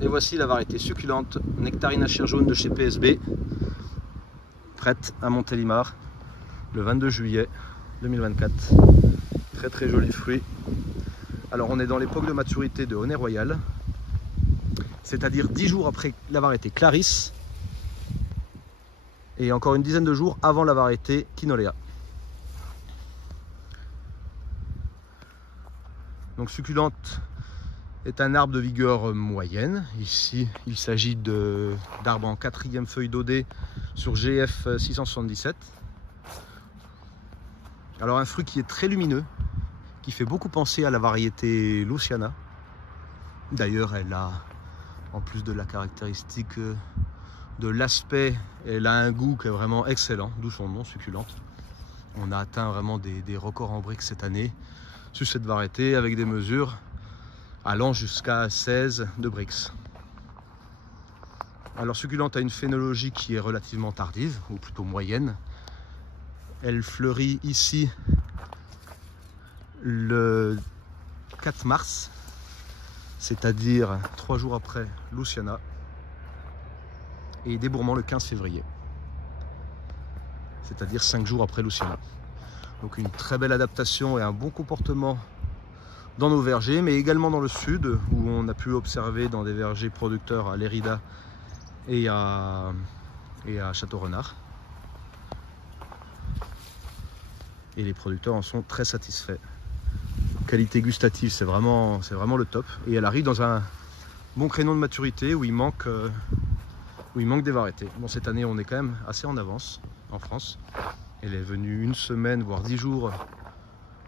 Et voici la variété succulente Nectarina chair jaune de chez PSB, prête à Montélimar le 22 juillet 2024. Très très joli fruit. Alors on est dans l'époque de maturité de Honey Royal, c'est-à-dire 10 jours après la variété Clarisse et encore une dizaine de jours avant la variété Quinolea. Donc succulente est un arbre de vigueur moyenne. Ici, il s'agit d'arbres en 4e feuille dodée sur GF 677. Alors un fruit qui est très lumineux, qui fait beaucoup penser à la variété Luciana. D'ailleurs, elle a, en plus de la caractéristique de l'aspect, elle a un goût qui est vraiment excellent, d'où son nom, succulente. On a atteint vraiment des records en briques cette année sur cette variété avec des mesures allant jusqu'à 16 de Brix. Alors succulente a une phénologie qui est relativement tardive, ou plutôt moyenne. Elle fleurit ici le 4 mars, c'est-à-dire 3 jours après Luciana, et débourrement le 15 février, c'est-à-dire 5 jours après Luciana. Donc une très belle adaptation et un bon comportement dans nos vergers, mais également dans le sud, où on a pu observer dans des vergers producteurs à Lérida et à Château-Renard. Et les producteurs en sont très satisfaits. Qualité gustative, c'est vraiment le top. Et elle arrive dans un bon créneau de maturité où il manque des variétés. Bon, cette année, on est quand même assez en avance en France. Elle est venue une semaine, voire 10 jours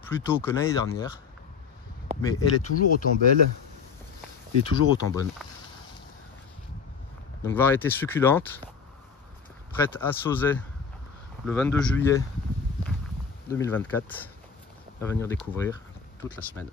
plus tôt que l'année dernière. Mais elle est toujours autant belle et toujours autant bonne. Donc variété succulente, prête à sauser le 22 juillet 2024, à venir découvrir toute la semaine.